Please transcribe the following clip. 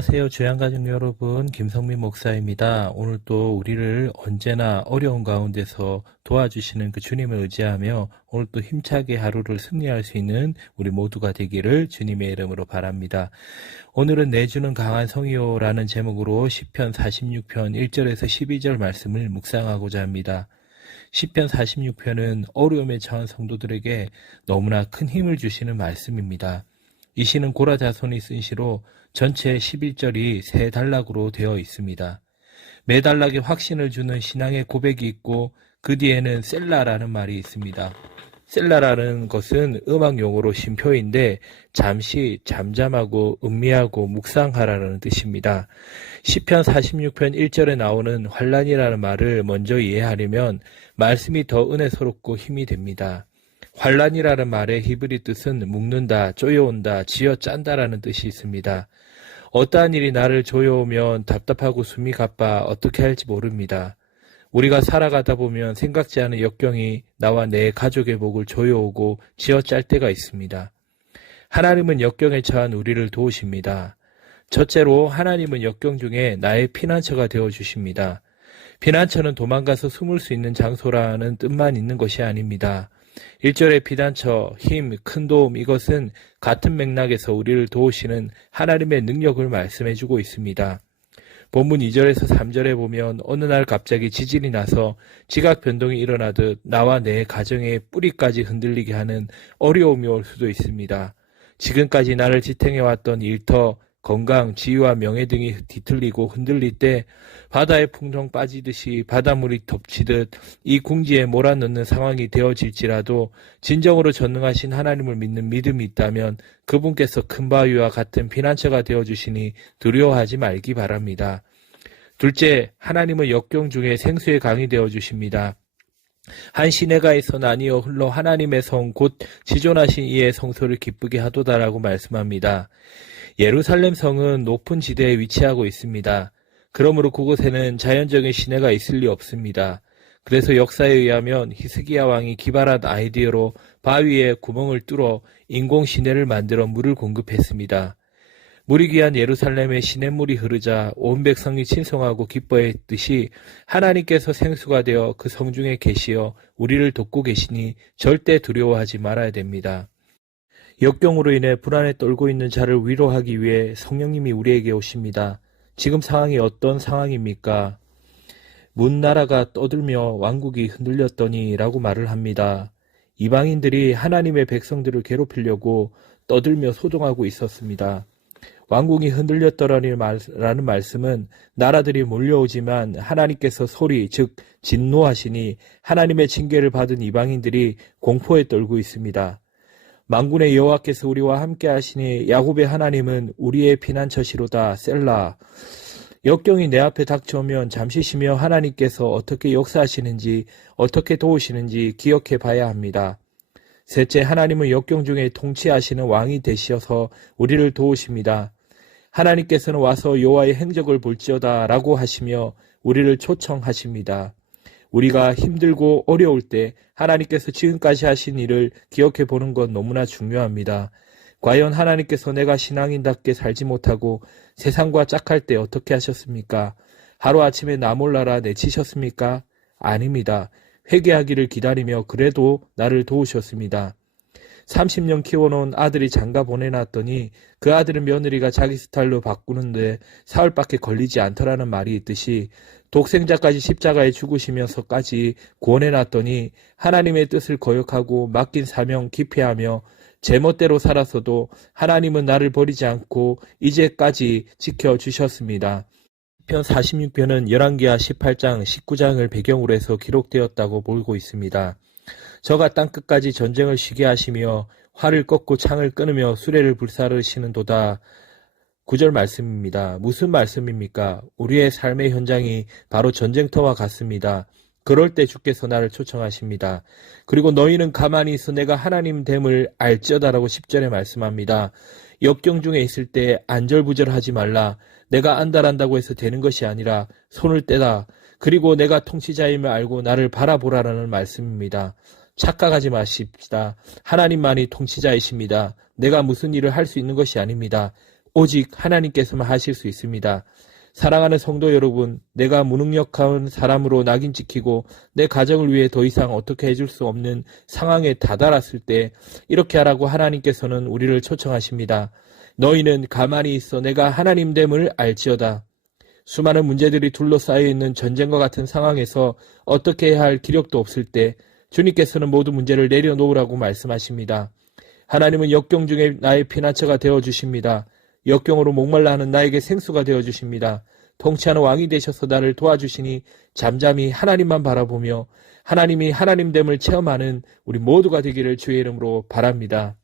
안녕하세요. 주양가족 여러분, 김성민 목사입니다. 오늘 또 우리를 언제나 어려운 가운데서 도와주시는 그 주님을 의지하며 오늘 또 힘차게 하루를 승리할 수 있는 우리 모두가 되기를 주님의 이름으로 바랍니다. 오늘은 내주는 강한 성이요라는 제목으로 시편 46편 1절에서 12절 말씀을 묵상하고자 합니다. 시편 46편은 어려움에 처한 성도들에게 너무나 큰 힘을 주시는 말씀입니다. 이 시는 고라 자손이 쓴 시로 전체 11절이 세 단락으로 되어 있습니다. 매 단락에 확신을 주는 신앙의 고백이 있고 그 뒤에는 셀라라는 말이 있습니다. 셀라라는 것은 음악 용어로 쉼표인데 잠시 잠잠하고 음미하고 묵상하라는 뜻입니다. 시편 46편 1절에 나오는 환난이라는 말을 먼저 이해하려면 말씀이 더 은혜스럽고 힘이 됩니다. 환난이라는 말의 히브리 뜻은 묶는다, 쪼여온다, 쥐어짠다라는 뜻이 있습니다. 어떠한 일이 나를 조여오면 답답하고 숨이 가빠 어떻게 할지 모릅니다. 우리가 살아가다 보면 생각지 않은 역경이 나와 내 가족의 목을 조여오고 쥐어짤 때가 있습니다. 하나님은 역경에 처한 우리를 도우십니다. 첫째로 하나님은 역경 중에 나의 피난처가 되어주십니다. 피난처는 도망가서 숨을 수 있는 장소라는 뜻만 있는 것이 아닙니다. 1절의 피난처, 힘, 큰 도움 이것은 같은 맥락에서 우리를 도우시는 하나님의 능력을 말씀해주고 있습니다. 본문 2절에서 3절에 보면 어느 날 갑자기 지진이 나서 지각 변동이 일어나듯 나와 내 가정의 뿌리까지 흔들리게 하는 어려움이 올 수도 있습니다. 지금까지 나를 지탱해왔던 일터, 건강, 지위와 명예 등이 뒤틀리고 흔들릴 때 바다의 풍덩 빠지듯이 바닷물이 덮치듯 이 궁지에 몰아넣는 상황이 되어질지라도 진정으로 전능하신 하나님을 믿는 믿음이 있다면 그분께서 큰 바위와 같은 피난처가 되어주시니 두려워하지 말기 바랍니다. 둘째, 하나님은 역경 중에 생수의 강이 되어주십니다. 한 시내가에서 나뉘어 흘러 하나님의 성 곧 지존하신 이의 성소를 기쁘게 하도다라고 말씀합니다. 예루살렘 성은 높은 지대에 위치하고 있습니다. 그러므로 그곳에는 자연적인 시내가 있을 리 없습니다. 그래서 역사에 의하면 히스기야 왕이 기발한 아이디어로 바위에 구멍을 뚫어 인공 시내를 만들어 물을 공급했습니다. 물이 귀한 예루살렘에 시냇물이 흐르자 온 백성이 친송하고 기뻐했듯이 하나님께서 생수가 되어 그 성중에 계시어 우리를 돕고 계시니 절대 두려워하지 말아야 됩니다. 역경으로 인해 불안에 떨고 있는 자를 위로하기 위해 성령님이 우리에게 오십니다. 지금 상황이 어떤 상황입니까? 문 나라가 떠들며 왕국이 흔들렸더니 라고 말을 합니다. 이방인들이 하나님의 백성들을 괴롭히려고 떠들며 소동하고 있었습니다. 왕국이 흔들렸더라는 말씀은 나라들이 몰려오지만 하나님께서 소리 즉 진노하시니 하나님의 징계를 받은 이방인들이 공포에 떨고 있습니다. 만군의 여호와께서 우리와 함께 하시니 야곱의 하나님은 우리의 피난처시로다 셀라. 역경이 내 앞에 닥쳐오면 잠시 쉬며 하나님께서 어떻게 역사하시는지 어떻게 도우시는지 기억해 봐야 합니다. 셋째, 하나님은 역경 중에 통치하시는 왕이 되시어서 우리를 도우십니다. 하나님께서는 와서 여호와의 행적을 볼지어다 라고 하시며 우리를 초청하십니다. 우리가 힘들고 어려울 때 하나님께서 지금까지 하신 일을 기억해 보는 건 너무나 중요합니다. 과연 하나님께서 내가 신앙인답게 살지 못하고 세상과 짝할 때 어떻게 하셨습니까? 하루아침에 나 몰라라 내치셨습니까? 아닙니다. 회개하기를 기다리며 그래도 나를 도우셨습니다. 30년 키워놓은 아들이 장가 보내놨더니 그 아들은 며느리가 자기 스타일로 바꾸는데 사흘밖에 걸리지 않더라는 말이 있듯이 독생자까지 십자가에 죽으시면서까지 구원해놨더니 하나님의 뜻을 거역하고 맡긴 사명 기피하며 제멋대로 살았어도 하나님은 나를 버리지 않고 이제까지 지켜주셨습니다. 시편 46편은 열왕기하 18장, 19장을 배경으로 해서 기록되었다고 보고 있습니다. 저가 땅끝까지 전쟁을 쉬게 하시며 활을 꺾고 창을 끊으며 수레를 불사르시는 도다. 9절 말씀입니다. 무슨 말씀입니까? 우리의 삶의 현장이 바로 전쟁터와 같습니다. 그럴 때 주께서 나를 초청하십니다. 그리고 너희는 가만히 있어 내가 하나님 됨을 알지어다라고 10절에 말씀합니다. 역경 중에 있을 때 안절부절하지 말라. 내가 안달한다고 해서 되는 것이 아니라 손을 떼다. 그리고 내가 통치자임을 알고 나를 바라보라라는 말씀입니다. 착각하지 마십시다. 하나님만이 통치자이십니다. 내가 무슨 일을 할 수 있는 것이 아닙니다. 오직 하나님께서만 하실 수 있습니다. 사랑하는 성도 여러분, 내가 무능력한 사람으로 낙인 찍히고 내 가정을 위해 더 이상 어떻게 해줄 수 없는 상황에 다다랐을 때 이렇게 하라고 하나님께서는 우리를 초청하십니다. 너희는 가만히 있어 내가 하나님됨을 알지어다. 수많은 문제들이 둘러싸여 있는 전쟁과 같은 상황에서 어떻게 해야 할 기력도 없을 때 주님께서는 모든 문제를 내려놓으라고 말씀하십니다. 하나님은 역경 중에 나의 피난처가 되어주십니다. 역경으로 목말라 하는 나에게 생수가 되어주십니다. 통치하는 왕이 되셔서 나를 도와주시니 잠잠히 하나님만 바라보며 하나님이 하나님됨을 체험하는 우리 모두가 되기를 주의 이름으로 바랍니다.